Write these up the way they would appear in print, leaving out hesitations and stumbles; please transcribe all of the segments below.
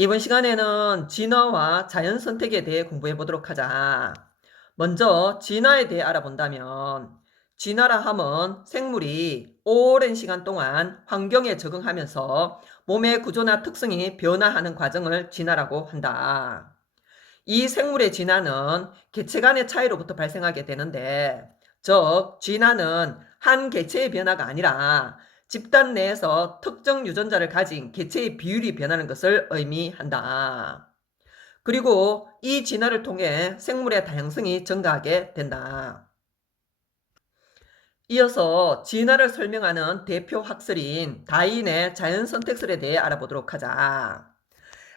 이번 시간에는 진화와 자연 선택에 대해 공부해 보도록 하자. 먼저 진화에 대해 알아본다면 진화라 함은 생물이 오랜 시간 동안 환경에 적응하면서 몸의 구조나 특성이 변화하는 과정을 진화라고 한다. 이 생물의 진화는 개체 간의 차이로부터 발생하게 되는데, 즉 진화는 한 개체의 변화가 아니라 집단 내에서 특정 유전자를 가진 개체의 비율이 변하는 것을 의미한다. 그리고 이 진화를 통해 생물의 다양성이 증가하게 된다. 이어서 진화를 설명하는 대표 학설인 다윈의 자연선택설에 대해 알아보도록 하자.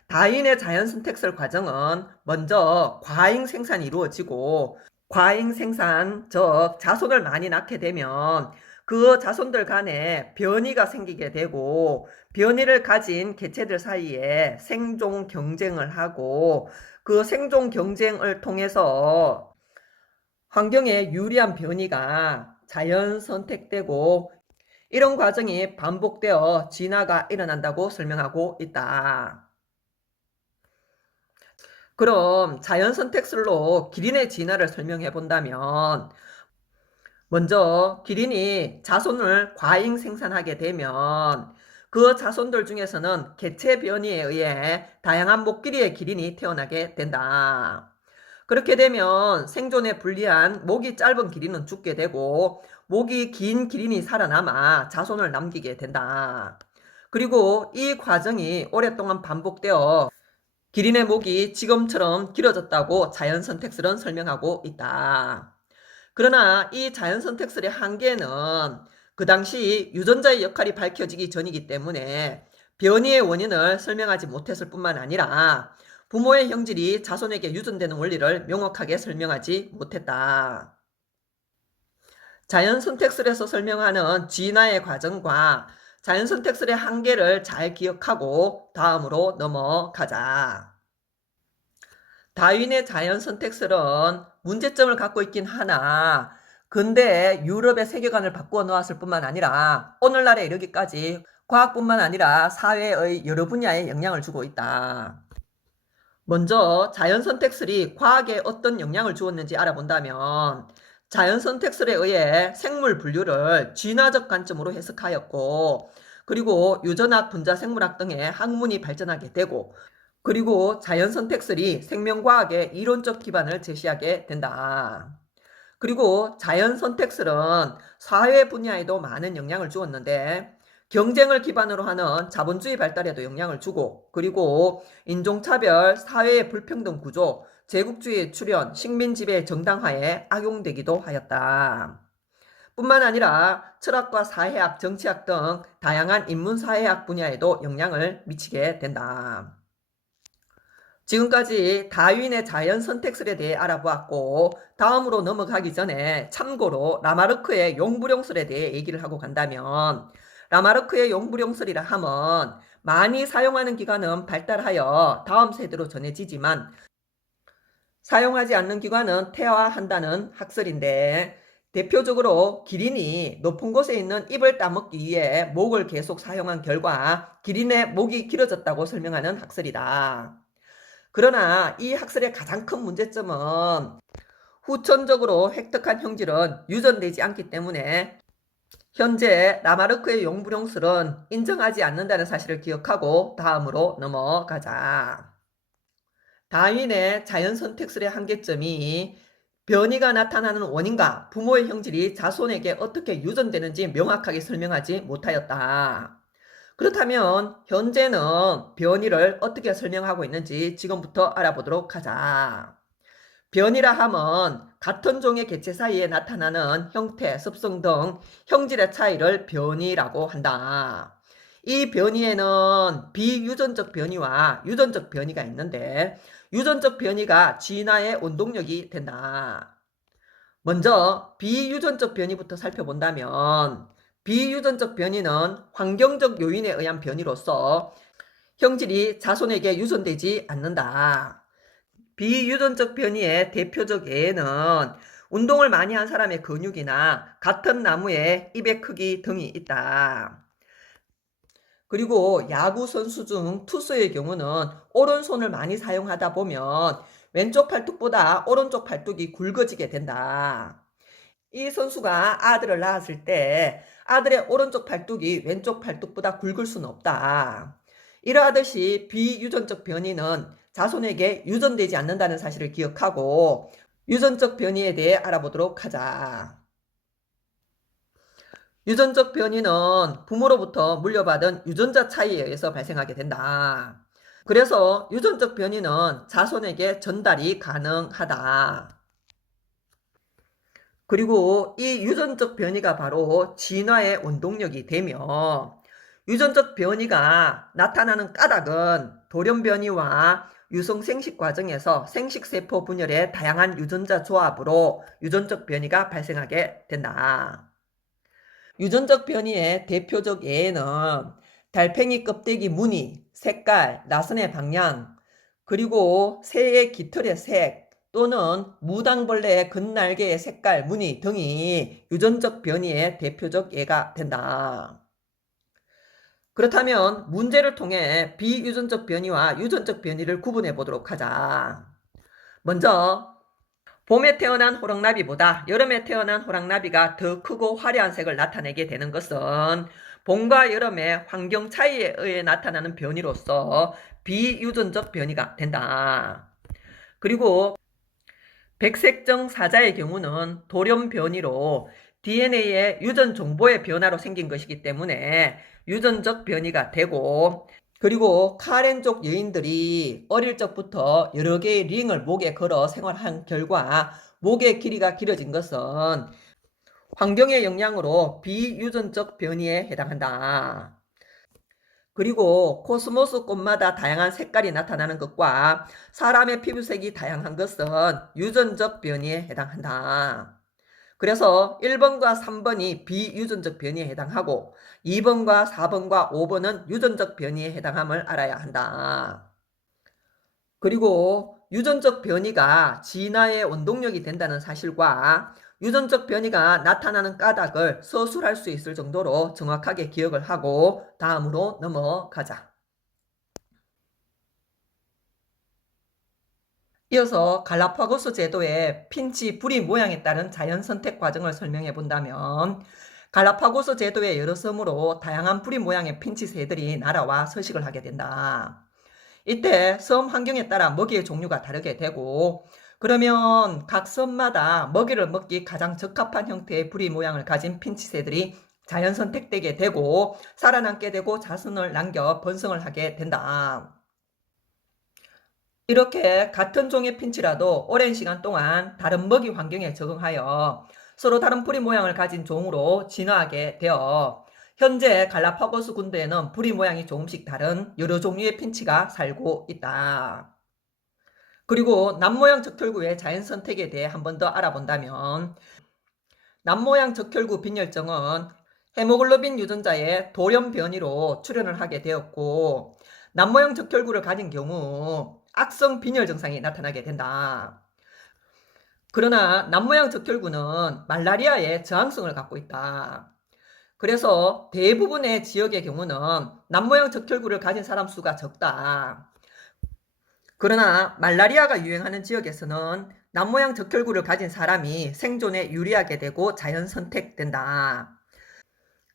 다윈의 자연선택설 과정은 먼저 과잉 생산이 이루어지고, 과잉 생산, 즉 자손을 많이 낳게 되면 그 자손들 간에 변이가 생기게 되고, 변이를 가진 개체들 사이에 생존 경쟁을 하고, 그 생존 경쟁을 통해서 환경에 유리한 변이가 자연 선택되고, 이런 과정이 반복되어 진화가 일어난다고 설명하고 있다. 그럼 자연 선택술로 기린의 진화를 설명해 본다면, 먼저 기린이 자손을 과잉 생산하게 되면 그 자손들 중에서는 개체 변이에 의해 다양한 목길이의 기린이 태어나게 된다. 그렇게 되면 생존에 불리한 목이 짧은 기린은 죽게 되고, 목이 긴 기린이 살아남아 자손을 남기게 된다. 그리고 이 과정이 오랫동안 반복되어 기린의 목이 지금처럼 길어졌다고 자연선택설은 설명하고 있다. 그러나 이 자연선택설의 한계는 그 당시 유전자의 역할이 밝혀지기 전이기 때문에 변이의 원인을 설명하지 못했을 뿐만 아니라 부모의 형질이 자손에게 유전되는 원리를 명확하게 설명하지 못했다. 자연선택설에서 설명하는 진화의 과정과 자연선택설의 한계를 잘 기억하고 다음으로 넘어가자. 다윈의 자연선택설은 문제점을 갖고 있긴 하나, 근대 유럽의 세계관을 바꾸어 놓았을 뿐만 아니라 오늘날에 이르기까지 과학뿐만 아니라 사회의 여러 분야에 영향을 주고 있다. 먼저 자연선택설이 과학에 어떤 영향을 주었는지 알아본다면, 자연선택설에 의해 생물 분류를 진화적 관점으로 해석하였고, 그리고 유전학, 분자생물학 등의 학문이 발전하게 되고, 그리고 자연선택설이 생명과학의 이론적 기반을 제시하게 된다. 그리고 자연선택설은 사회 분야에도 많은 영향을 주었는데, 경쟁을 기반으로 하는 자본주의 발달에도 영향을 주고, 그리고 인종차별, 사회의 불평등 구조, 제국주의의 출현, 식민지배 정당화에 악용되기도 하였다. 뿐만 아니라 철학과 사회학, 정치학 등 다양한 인문사회학 분야에도 영향을 미치게 된다. 지금까지 다윈의 자연선택설에 대해 알아보았고, 다음으로 넘어가기 전에 참고로 라마르크의 용불용설에 대해 얘기를 하고 간다면, 라마르크의 용불용설이라 함은 많이 사용하는 기관은 발달하여 다음 세대로 전해지지만 사용하지 않는 기관은 퇴화한다는 학설인데, 대표적으로 기린이 높은 곳에 있는 잎을 따먹기 위해 목을 계속 사용한 결과 기린의 목이 길어졌다고 설명하는 학설이다. 그러나 이 학설의 가장 큰 문제점은 후천적으로 획득한 형질은 유전되지 않기 때문에 현재 라마르크의 용불용설은 인정하지 않는다는 사실을 기억하고 다음으로 넘어가자. 다윈의 자연선택설의 한계점이 변이가 나타나는 원인과 부모의 형질이 자손에게 어떻게 유전되는지 명확하게 설명하지 못하였다. 그렇다면 현재는 변이를 어떻게 설명하고 있는지 지금부터 알아보도록 하자. 변이라 함은 같은 종의 개체 사이에 나타나는 형태, 습성 등 형질의 차이를 변이라고 한다. 이 변이에는 비유전적 변이와 유전적 변이가 있는데, 유전적 변이가 진화의 원동력이 된다. 먼저 비유전적 변이부터 살펴본다면, 비유전적 변이는 환경적 요인에 의한 변이로서 형질이 자손에게 유전되지 않는다. 비유전적 변이의 대표적 예는 운동을 많이 한 사람의 근육이나 같은 나무의 잎의 크기 등이 있다. 그리고 야구 선수 중 투수의 경우는 오른손을 많이 사용하다 보면 왼쪽 팔뚝보다 오른쪽 팔뚝이 굵어지게 된다. 이 선수가 아들을 낳았을 때 아들의 오른쪽 팔뚝이 왼쪽 팔뚝보다 굵을 수는 없다. 이러하듯이 비유전적 변이는 자손에게 유전되지 않는다는 사실을 기억하고 유전적 변이에 대해 알아보도록 하자. 유전적 변이는 부모로부터 물려받은 유전자 차이에 의해서 발생하게 된다. 그래서 유전적 변이는 자손에게 전달이 가능하다. 그리고 이 유전적 변이가 바로 진화의 원동력이 되며 유전적 변이가 나타나는 까닭은 돌연 변이와 유성 생식 과정에서 생식세포 분열의 다양한 유전자 조합으로 유전적 변이가 발생하게 된다. 유전적 변이의 대표적 예에는 달팽이 껍데기 무늬, 색깔, 나선의 방향, 그리고 새의 깃털의 색 또는 무당벌레의 겉날개의 색깔, 무늬 등이 유전적 변이의 대표적 예가 된다. 그렇다면 문제를 통해 비유전적 변이와 유전적 변이를 구분해 보도록 하자. 먼저 봄에 태어난 호랑나비보다 여름에 태어난 호랑나비가 더 크고 화려한 색을 나타내게 되는 것은 봄과 여름의 환경 차이에 의해 나타나는 변이로서 비유전적 변이가 된다. 그리고 백색정 사자의 경우는 돌연 변이로 DNA의 유전 정보의 변화로 생긴 것이기 때문에 유전적 변이가 되고, 그리고 카렌족 여인들이 어릴 적부터 여러 개의 링을 목에 걸어 생활한 결과 목의 길이가 길어진 것은 환경의 영향으로 비유전적 변이에 해당한다. 그리고 코스모스 꽃마다 다양한 색깔이 나타나는 것과 사람의 피부색이 다양한 것은 유전적 변이에 해당한다. 그래서 1번과 3번이 비유전적 변이에 해당하고 2번과 4번과 5번은 유전적 변이에 해당함을 알아야 한다. 그리고 유전적 변이가 진화의 원동력이 된다는 사실과 유전적 변이가 나타나는 까닭을 서술할 수 있을 정도로 정확하게 기억을 하고 다음으로 넘어가자. 이어서 갈라파고스 제도의 핀치 부리 모양에 따른 자연 선택 과정을 설명해 본다면 갈라파고스 제도의 여러 섬으로 다양한 부리 모양의 핀치 새들이 날아와 서식을 하게 된다. 이때 섬 환경에 따라 먹이의 종류가 다르게 되고 그러면 각 섬마다 먹이를 먹기 가장 적합한 형태의 부리 모양을 가진 핀치 새들이 자연 선택되게 되고 살아남게 되고 자손을 남겨 번성을 하게 된다. 이렇게 같은 종의 핀치라도 오랜 시간 동안 다른 먹이 환경에 적응하여 서로 다른 부리 모양을 가진 종으로 진화하게 되어 현재 갈라파고스 군도에는 부리 모양이 조금씩 다른 여러 종류의 핀치가 살고 있다. 그리고 남모양 적혈구의 자연 선택에 대해 한 번 더 알아본다면 남모양 적혈구 빈혈증은 헤모글로빈 유전자의 돌연 변이로 출현을 하게 되었고 남모양 적혈구를 가진 경우 악성 빈혈 증상이 나타나게 된다. 그러나 남모양 적혈구는 말라리아의 저항성을 갖고 있다. 그래서 대부분의 지역의 경우는 남모양 적혈구를 가진 사람 수가 적다. 그러나 말라리아가 유행하는 지역에서는 남모양 적혈구를 가진 사람이 생존에 유리하게 되고 자연 선택된다.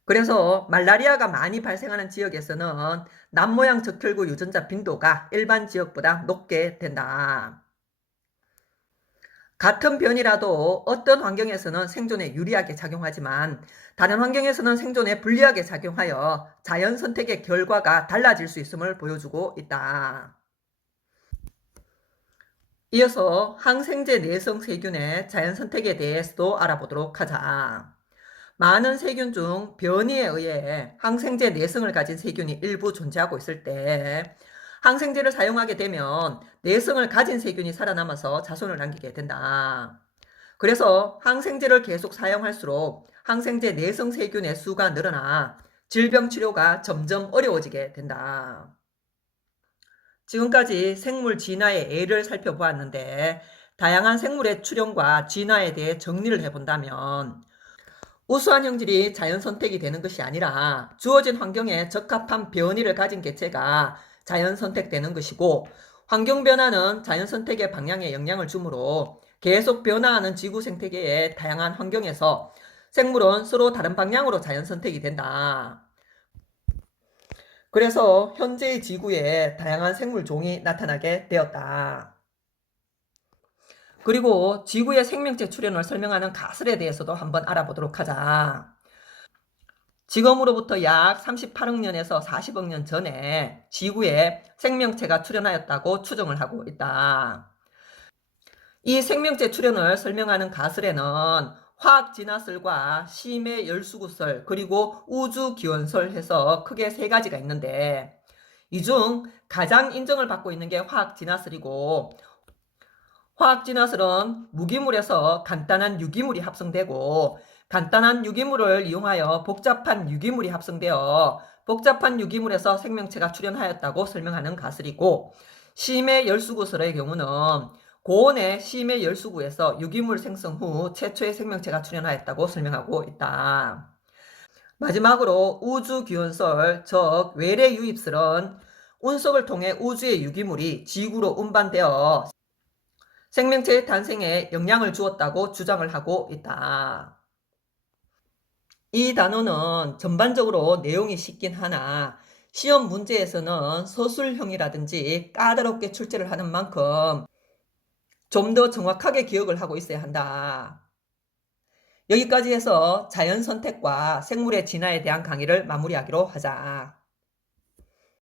그래서 말라리아가 많이 발생하는 지역에서는 남모양 적혈구 유전자 빈도가 일반 지역보다 높게 된다. 같은 변이라도 어떤 환경에서는 생존에 유리하게 작용하지만 다른 환경에서는 생존에 불리하게 작용하여 자연 선택의 결과가 달라질 수 있음을 보여주고 있다. 이어서 항생제 내성 세균의 자연 선택에 대해서도 알아보도록 하자. 많은 세균 중 변이에 의해 항생제 내성을 가진 세균이 일부 존재하고 있을 때 항생제를 사용하게 되면 내성을 가진 세균이 살아남아서 자손을 남기게 된다. 그래서 항생제를 계속 사용할수록 항생제 내성 세균의 수가 늘어나 질병 치료가 점점 어려워지게 된다. 지금까지 생물 진화의 예를 살펴보았는데 다양한 생물의 출현과 진화에 대해 정리를 해본다면 우수한 형질이 자연 선택이 되는 것이 아니라 주어진 환경에 적합한 변이를 가진 개체가 자연 선택되는 것이고, 환경 변화는 자연 선택의 방향에 영향을 주므로 계속 변화하는 지구 생태계의 다양한 환경에서 생물은 서로 다른 방향으로 자연 선택이 된다. 그래서 현재의 지구에 다양한 생물종이 나타나게 되었다. 그리고 지구의 생명체 출현을 설명하는 가설에 대해서도 한번 알아보도록 하자. 지금으로부터 약 38억 년에서 40억 년 전에 지구에 생명체가 출현하였다고 추정을 하고 있다. 이 생명체 출현을 설명하는 가설에는 화학 진화설과 심해 열수구설 그리고 우주 기원설 해서 크게 세 가지가 있는데, 이 중 가장 인정을 받고 있는 게 화학 진화설이고, 화학 진화설은 무기물에서 간단한 유기물이 합성되고, 간단한 유기물을 이용하여 복잡한 유기물이 합성되어 복잡한 유기물에서 생명체가 출현하였다고 설명하는 가설이고, 심해 열수구설의 경우는 고온의 심해 열수구에서 유기물 생성 후 최초의 생명체가 출현하였다고 설명하고 있다. 마지막으로 우주기원설, 즉 외래 유입설은 운석을 통해 우주의 유기물이 지구로 운반되어 생명체의 탄생에 영향을 주었다고 주장을 하고 있다. 이 단어는 전반적으로 내용이 쉽긴 하나 시험 문제에서는 서술형이라든지 까다롭게 출제를 하는 만큼 좀 더 정확하게 기억을 하고 있어야 한다. 여기까지 해서 자연 선택과 생물의 진화에 대한 강의를 마무리하기로 하자.